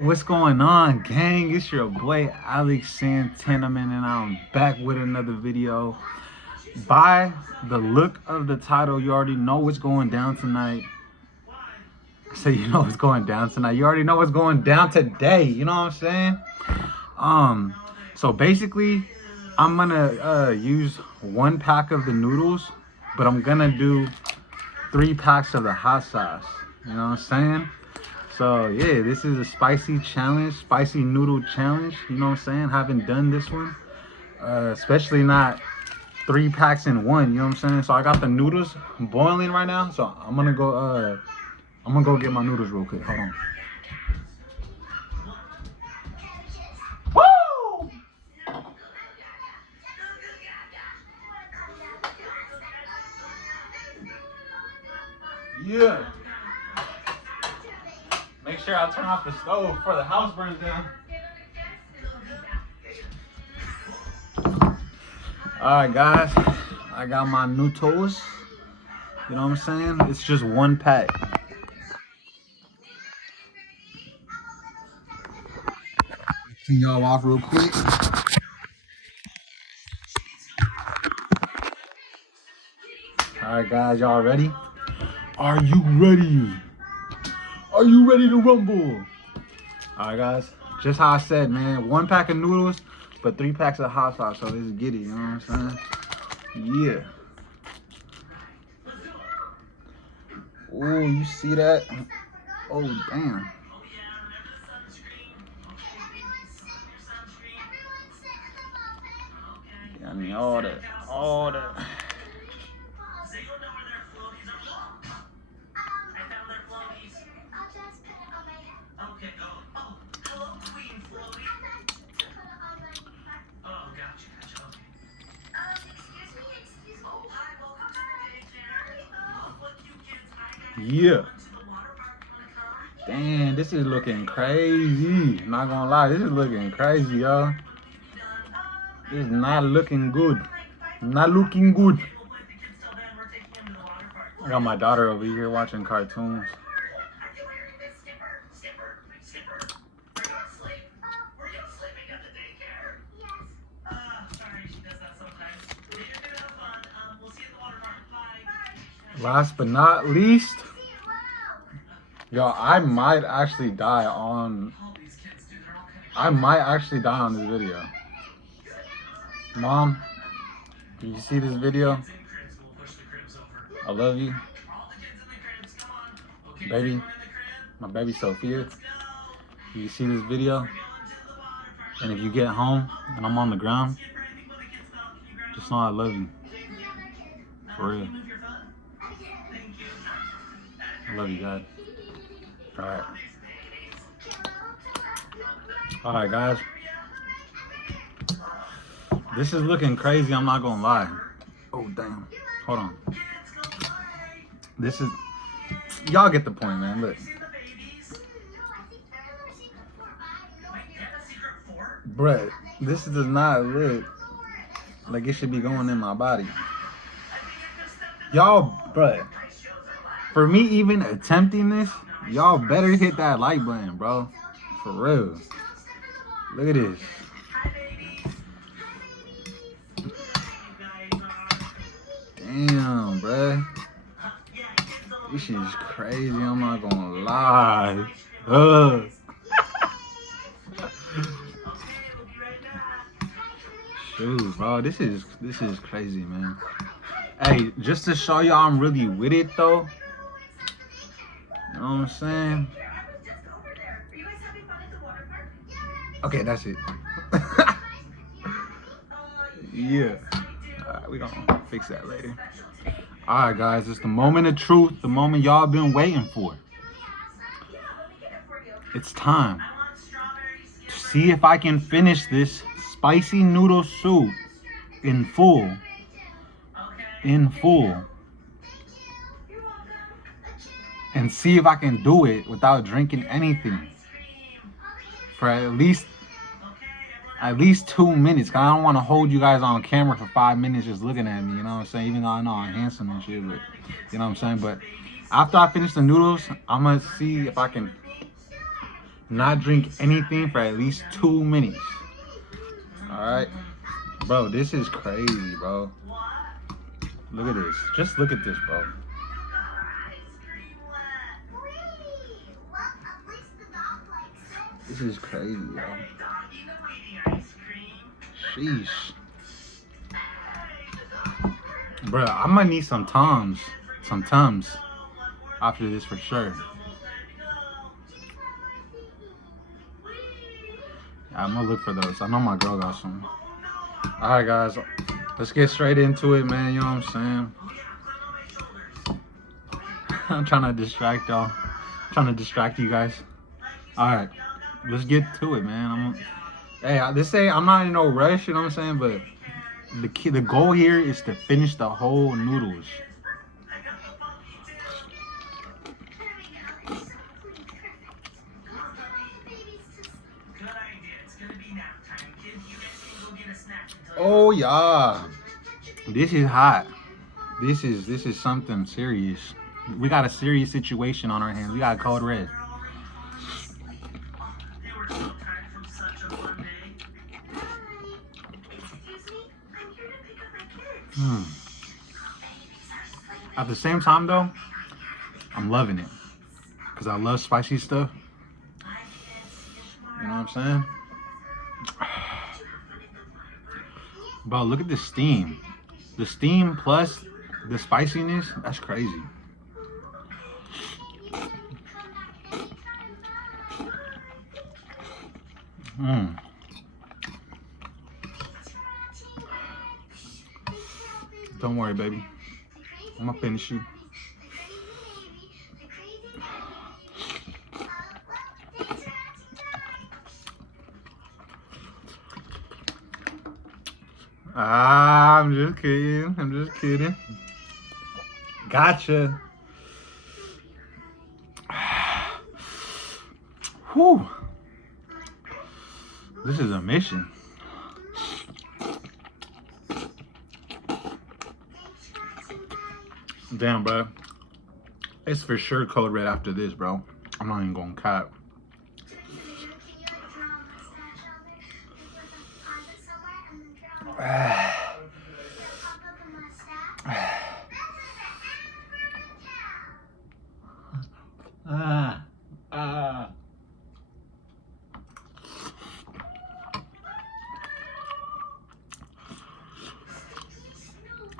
What's going on, gang? It's your boy Alex Santanaman, and I'm back with another video. By the look of the title, you already know what's going down tonight. So you know what's going down tonight. You already know what's going down today. You know what I'm saying? So basically, I'm gonna use 1 pack of the noodles, but I'm gonna do 3 packs of the hot sauce. You know what I'm saying? So yeah, this is a spicy challenge, spicy noodle challenge. You know what I'm saying? Haven't done this one, especially not 3 packs in one. You know what I'm saying? So I got the noodles boiling right now. So I'm gonna go. I'm gonna go get my noodles real quick. Hold on. Woo! Yeah. Make sure I turn off the stove before the house burns down. Alright guys, I got my noodles. You know what I'm saying? It's just 1 pack. Clean y'all off real quick. Alright guys, y'all ready? Are you ready? Are you ready to rumble? Alright guys, just how I said, man, 1 pack of noodles, but 3 packs of hot sauce, so let's get it, you know what I'm saying? Yeah. Oh, you see that? Oh, damn. I mean, all that. Yeah. Damn, this is looking crazy. Not gonna lie, this is looking crazy, y'all. This is not looking good. Not looking good. I got my daughter over here watching cartoons. Last but not least, yo, I might actually die on this video. Mom, do you see this video? I love you. Baby, my baby Sophia, do you see this video? And if you get home and I'm on the ground, just know I love you. For real. I love you, God. Alright. Alright, guys. This is looking crazy, I'm not gonna lie. Oh, damn. Hold on. This is... Y'all get the point, man. Look. Bruh, this does not look like it should be going in my body. Y'all, bruh. For me even attempting this, y'all better hit that like button, bro. For real. Look at this. Damn, bruh. This shit is crazy, I'm not gonna lie. Shoot, bro, this is crazy, man. Hey, just to show y'all I'm really with it, though. You know what I'm saying? Okay, that's it. Yeah. Alright, we gonna fix that later. Alright, guys, it's the moment of truth, the moment y'all been waiting for. It's time to see if I can finish this spicy noodle soup in full. And see if I can do it without drinking anything for at least 2 minutes. Cause I don't want to hold you guys on camera for 5 minutes just looking at me, you know what I'm saying? Even though I know I'm handsome and shit, but you know what I'm saying? But after I finish the noodles, I'm gonna see if I can not drink anything for at least 2 minutes. Alright? Bro, this is crazy, bro. Look at this. Just look at this, bro. This is crazy, bro. Sheesh. Bro, I might need some Tums. Some Tums after this for sure. I'm gonna look for those. I know my girl got some. Alright, guys. Let's get straight into it, man. You know what I'm saying? I'm trying to distract y'all. I'm trying to distract you guys. Alright. Let's get to it, man. I'm not in no rush, you know what I'm saying? But the goal here is to finish the whole noodles. Oh yeah, this is hot. This is something serious. We got a serious situation on our hands. We got code red. At the same time though, I'm loving it because I love spicy stuff. You know what I'm saying? Bro, look at the steam. The steam plus the spiciness, that's crazy. Don't worry, baby. I'm gonna finish you. I'm just kidding. I'm just kidding. Gotcha. Whew. This is a mission. Damn, bro. It's for sure code red after this, bro. I'm not even gonna cap.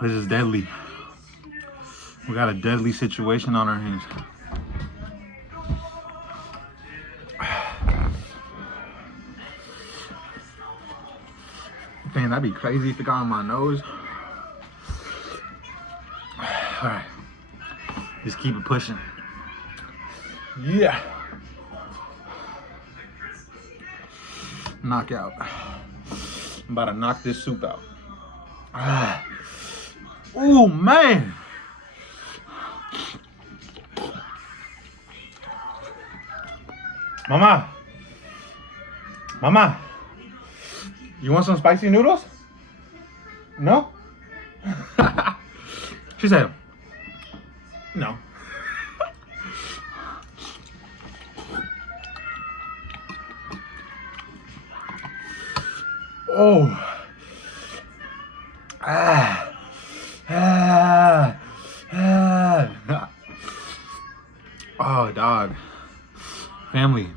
This is deadly. We got a deadly situation on our hands. Man, that'd be crazy if it got on my nose. Alright. Just keep it pushing. Yeah. Knockout. I'm about to knock this soup out. Oh, man. Mama, you want some spicy noodles? No? She said, no. Oh. Oh, dog. Family.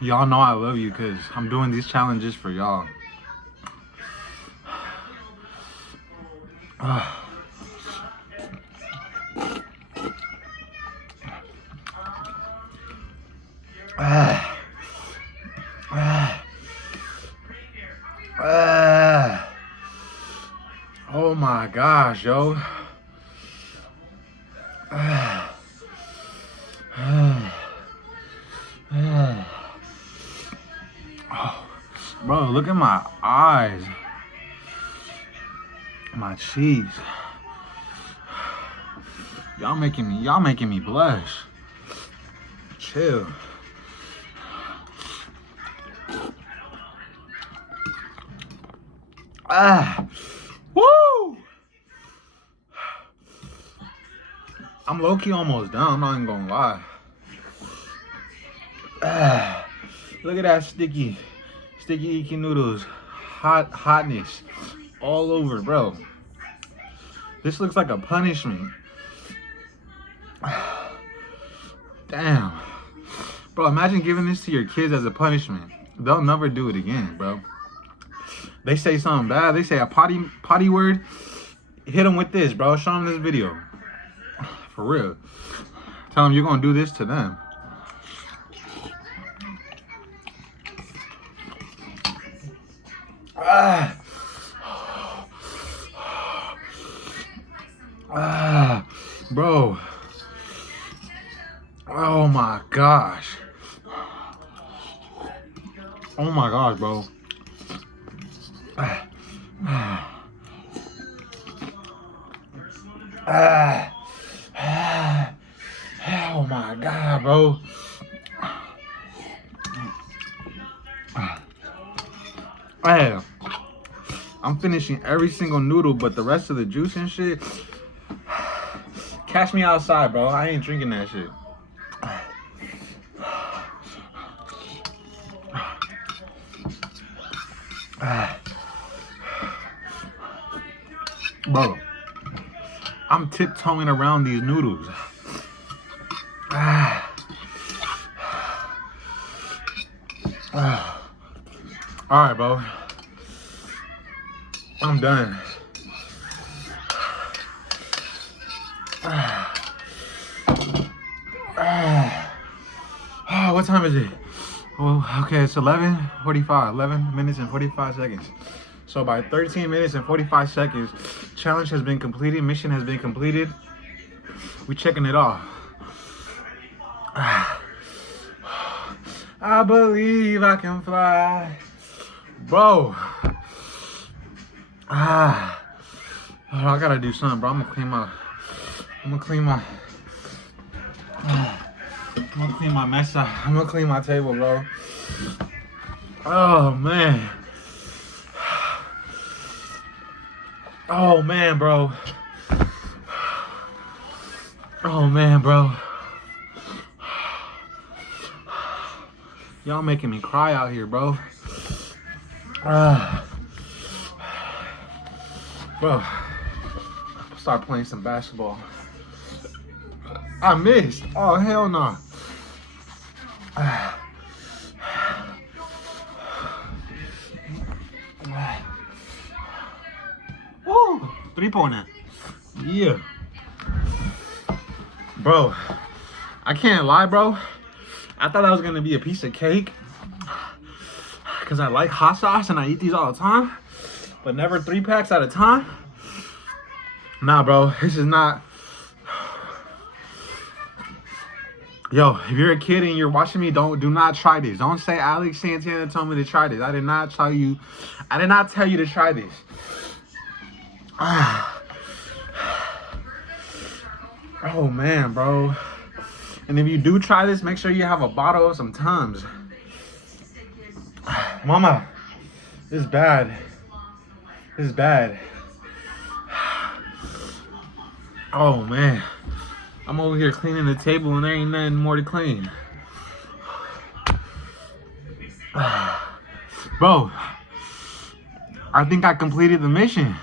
Y'all know I love you because I'm doing these challenges for y'all. Oh my gosh, yo. Bro, look at my eyes. My cheeks. Y'all making me blush. Chill. Woo! I'm low-key almost done, I'm not even gonna lie. Look at that sticky icky noodles. Hotness all over, bro. This looks like a punishment. Damn. Bro, imagine giving this to your kids as a punishment. They'll never do it again, bro. They say something bad. They say a potty word. Hit them with this, bro. Show them this video. For real. Tell them you're going to do this to them. Bro. Oh my gosh. Oh my gosh, bro. Oh my god, bro. Hey, I'm finishing every single noodle, but the rest of the juice and shit. Catch me outside, bro. I ain't drinking that shit. Bro, I'm tiptoeing around these noodles. All right, bro. I'm done. What time is it? Oh, okay, it's 11:45. 11 minutes and 45 seconds. So by 13 minutes and 45 seconds, challenge has been completed. Mission has been completed. We checking it off. I believe I can fly. Bro. I gotta do something, bro. I'm gonna clean my mess up. I'm gonna clean my table, bro. Oh man. Oh man, bro. Oh man, bro. Y'all making me cry out here, bro. Bro, start playing some basketball. I missed. Oh hell no. Woo! 3-pointer. Yeah. Bro, I can't lie, bro. I thought that was gonna be a piece of cake, cause I like hot sauce and I eat these all the time, but never 3 packs at a time. Nah, bro, this is not. Yo, if you're a kid and you're watching me, do not try this. Don't say Alex Santana told me to try this. I did not tell you to try this. Oh man, bro. And if you do try this, make sure you have a bottle of some Tums. Mama, this is bad. This is bad. Oh man. I'm over here cleaning the table and there ain't nothing more to clean. Bro, I think I completed the mission.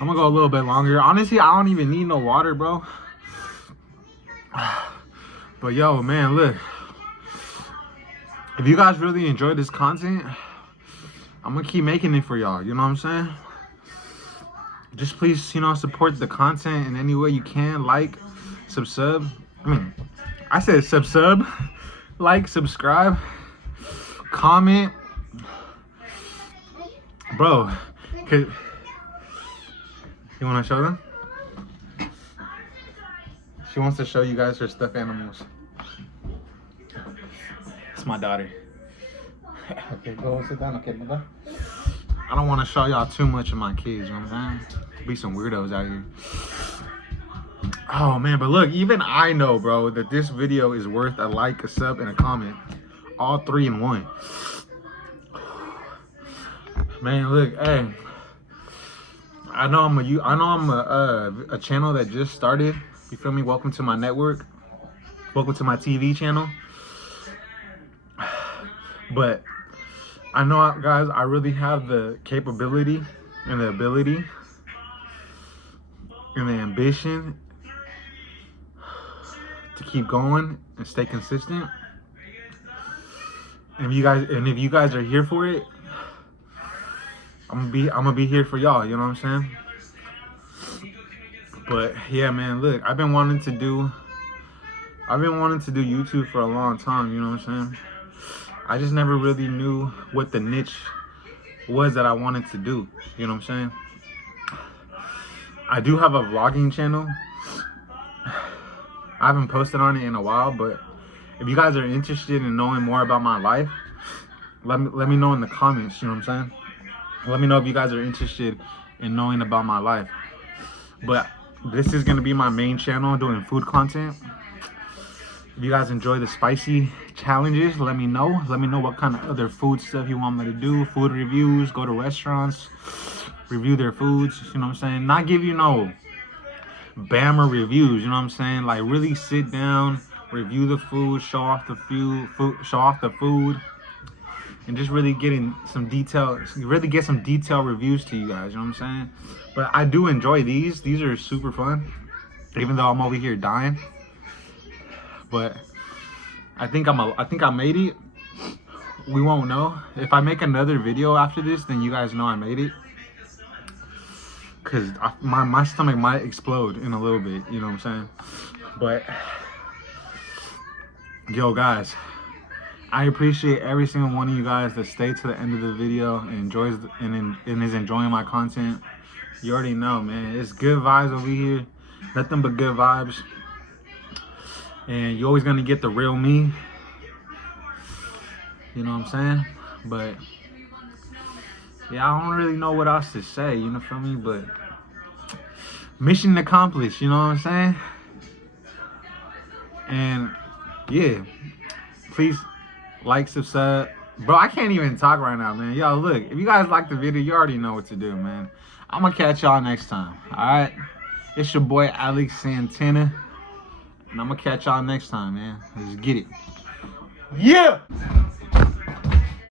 I'm gonna go a little bit longer. Honestly, I don't even need no water, bro. But yo, man, look. If you guys really enjoyed this content, I'm gonna keep making it for y'all. You know what I'm saying? Just please, you know, support the content in any way you can. Like, subscribe. I said subscribe. Like, subscribe, comment. Bro, you want to show them? She wants to show you guys her stuffed animals. It's my daughter. Okay, go sit down. Okay, mother. I don't want to show y'all too much of my kids, you know what I'm saying? Be some weirdos out here. Oh man, but look, even I know, bro, that this video is worth a like, a sub, and a comment. All 3 in 1. Man, look, hey. I know I'm a channel that just started. You feel me? Welcome to my network. Welcome to my TV channel. But I know, guys, I really have the capability and the ability and the ambition to keep going and stay consistent. And if you guys are here for it, I'm gonna be here for y'all, you know what I'm saying? But yeah, man, look, I've been wanting to do YouTube for a long time, you know what I'm saying? I just never really knew what the niche was that I wanted to do, you know what I'm saying? I do have a vlogging channel. I haven't posted on it in a while, but if you guys are interested in knowing more about my life, let me know in the comments, you know what I'm saying? Let me know if you guys are interested in knowing about my life. But this is gonna be my main channel, doing food content. If you guys enjoy the spicy challenges, let me know. Let me know what kind of other food stuff you want me to do. Food reviews, go to restaurants, review their foods, you know what I'm saying? Not give you no bammer reviews, you know what I'm saying? Like really sit down, review the food, show off the food, and just really get in some detail, really get some detailed reviews to you guys, you know what I'm saying? But I do enjoy these. These are super fun, even though I'm over here dying. But I think I made it. We won't know. If I make another video after this, then you guys know I made it. Cause my stomach might explode in a little bit, you know what I'm saying? But yo, guys, I appreciate every single one of you guys that stay to the end of the video and enjoys and is enjoying my content. You already know, man. It's good vibes over here. Nothing but good vibes. And you're always gonna get the real me. You know what I'm saying? But yeah, I don't really know what else to say, you know, feel me? But mission accomplished, you know what I'm saying? And yeah, please like, subscribe. Bro, I can't even talk right now, man. Yo, look, if you guys like the video, you already know what to do, man. I'm gonna catch y'all next time, all right? It's your boy, Alex Santana. And I'm gonna catch y'all next time, man. Let's get it. Yeah!